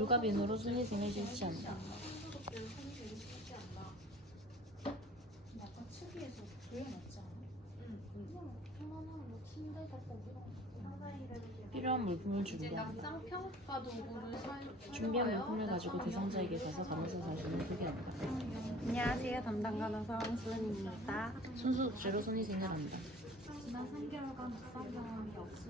불가빈으로 순위생을 실시한다. 필요한 물품을 준비한다. 낙상 평가 도구를 사용. 준비한 물품을 가지고 대상자에게 가서 간호사 사진을 소개한다. 안녕하세요. 담당 간호사 황수은입니다. 순수 독재로 순위생을 한다.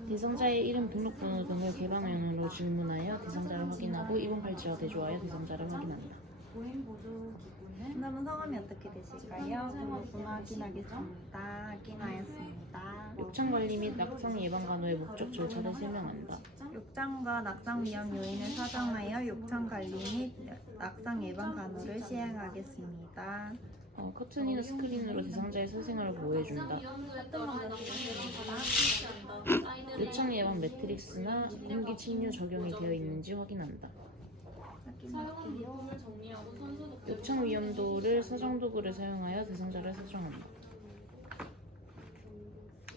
대상자의 이름 등록번호 등을 개방면으로 질문하여 대상자를 확인하고 입원 발치와 대조하여 대상자를 확인한다. 그다음은 성함이 어떻게 되실까요? 등록번호 확인하겠습니다. 확인하였습니다. 욕창관리 및 낙상 예방 간호의 목적 절차를 설명한다. 욕장과 낙상 위험 요인을 사정하여 욕창 관리 및 낙상 예방 간호를 시행하겠습니다. 어, 커튼이나 스크린으로 대상자의 사생활을 보호해준다. 요청 예방 매트릭스나 공기 침류 적용이 되어 있는지 확인한다. 사용한 물품을 정리하고. 요청 위험도를 사정 도구를 사용하여 대상자를 사정한다.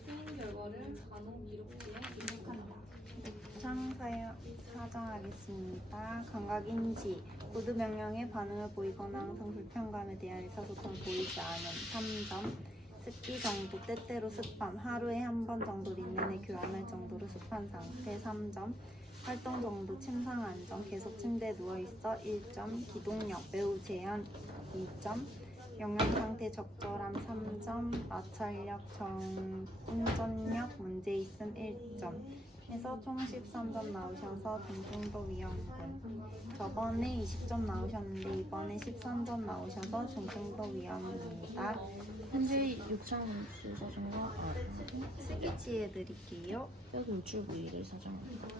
수행 결과를 간호 기록부에 기록한다. 욕창 사용 사정하겠습니다. 감각 인지 모두 명령에 반응을 보이거나 항상 불편감에 대한 의사소통 보이지 않은 3점 습기 정도 때때로 습함 하루에 한 번 정도 린넨에 교환할 정도로 습한 상태 3점 활동 정도 침상 안정 계속 침대에 누워있어 1점 기동력 매우 제한 2점 영양 상태 적절함 3점 마찰력 정 운전력 문제 있음 1점 해서 총 13점 나오셔서 중증도 위험군 저번에 20점 나오셨는데 이번에 13점 나오셔서 중증도 위험입니다 현재 요청 수 사정과 아, 스기치해 드릴게요 뼈 돌출 부위를 사정한다.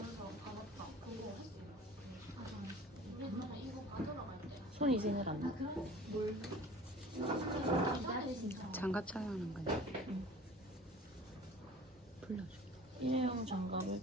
손 위생을 한다. 장갑 착용하는 거야. 불러줘. 일회용 장갑을.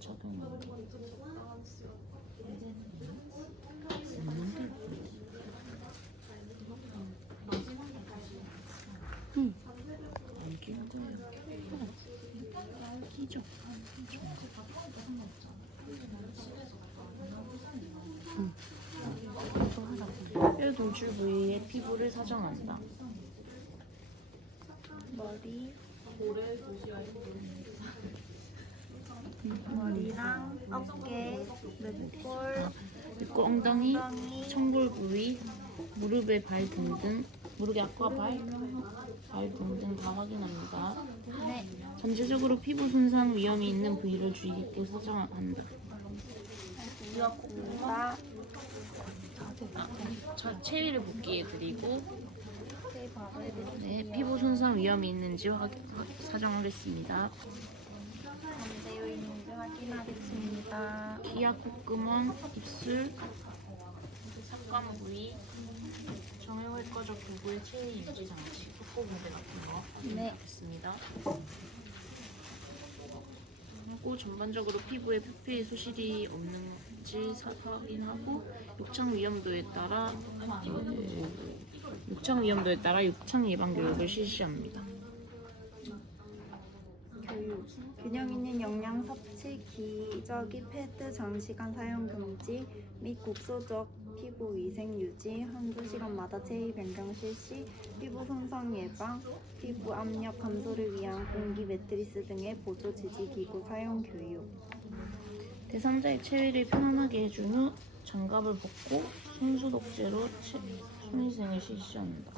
뼈 돌출 부위의 피부를 사정한다. 머리 볼을 조시하시고. 머리랑 어깨 늑골 그리고 엉덩이, 청골 부위, 무릎에 발 등등, 무릎의 앞과 발, 발 등등 다 확인합니다. 네 전체적으로 피부 손상 위험이 있는 부위를 주의 깊게 사정한다. 이었습니다 아, 저 체위를 복귀해드리고 네, 피부 손상 위험이 있는지 확, 확- 사정하겠습니다. 확인하겠습니다 기악 콧구멍, 입술, 삭감 부위, 정형외과적 도구의 체위 유지 장치, 분배 같은 거 네. 확인하겠습니다. 하고 전반적으로 피부에 표피 소실이 없는지 사- 확인하고 욕창 위험도에 따라 예, 욕창 위험도에 따라 욕창 예방 교육을 실시합니다. 교육 균형 있는 영양 섭취 기저귀 패드 장시간 사용 금지 및 국소적 피부 위생 유지 한두 시간마다 체위 변경 실시 피부 손상 예방 피부 압력 감소를 위한 공기 매트리스 등의 보조 지지 기구 사용 교육 대상자의 체위를 편안하게 해준 후 장갑을 벗고 손소독제로 체- 손위생을 실시한다.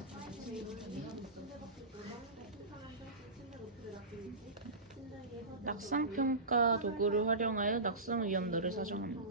낙상 평가 도구를 활용하여 낙상 위험도를 사정합니다.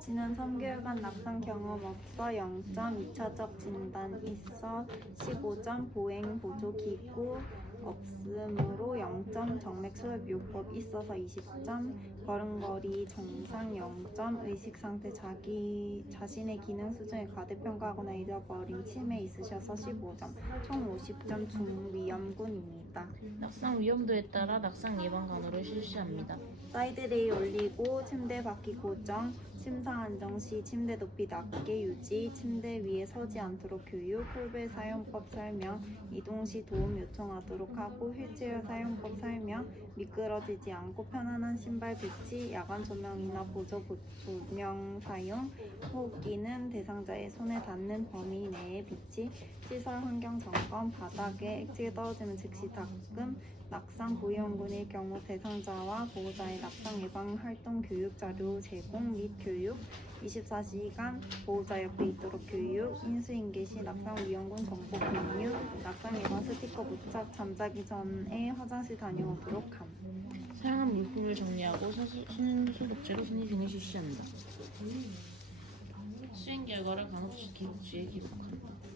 지난 3개월간 낙상 경험 없어 0점 2차적 진단 있어 15점 보행 보조 기구 없음으로 0점 정맥 수혈 요법 있어서 20점 걸음걸이 정상 0점 의식 상태 자기 자신의 기능 수준을 과대평가하거나 잊어버림 치매 있으셔서 15점 총 50점 중위험군입니다. 낙상 위험도에 따라 낙상 예방 간호를 실시합니다. 사이드레일 올리고 침대 바퀴 고정, 침상 안정 시 침대 높이 낮게 유지, 침대 위에 서지 않도록 교육, 홀베 사용법 설명, 이동 시 도움 요청하도록 하고 휠체어 사용법 설명, 미끄러지지 않고 편안한 신발 배치, 야간 조명이나 보조 보- 조명 사용, 호흡기는 대상자의 손에 닿는 범위 내에 비치, 시설 환경 점검, 바닥에 액체 떨어지면 즉시 닦음, 낙상 고위험군일 경우 대상자와 보호자의 낙상 예방 활동 교육 자료 제공 및 교육, 24시간 보호자 옆에 있도록 교육, 인수인계 시 낙상 위험군 정보 공유, 낙상 예방 스티커 부착, 잠자기 전에 화장실 다녀오도록 함. 사용한 물품을 정리하고 사수- 손 소독제로 손이 등을 실시한다. 수행 결과를 간호실 기록지에 기록한다.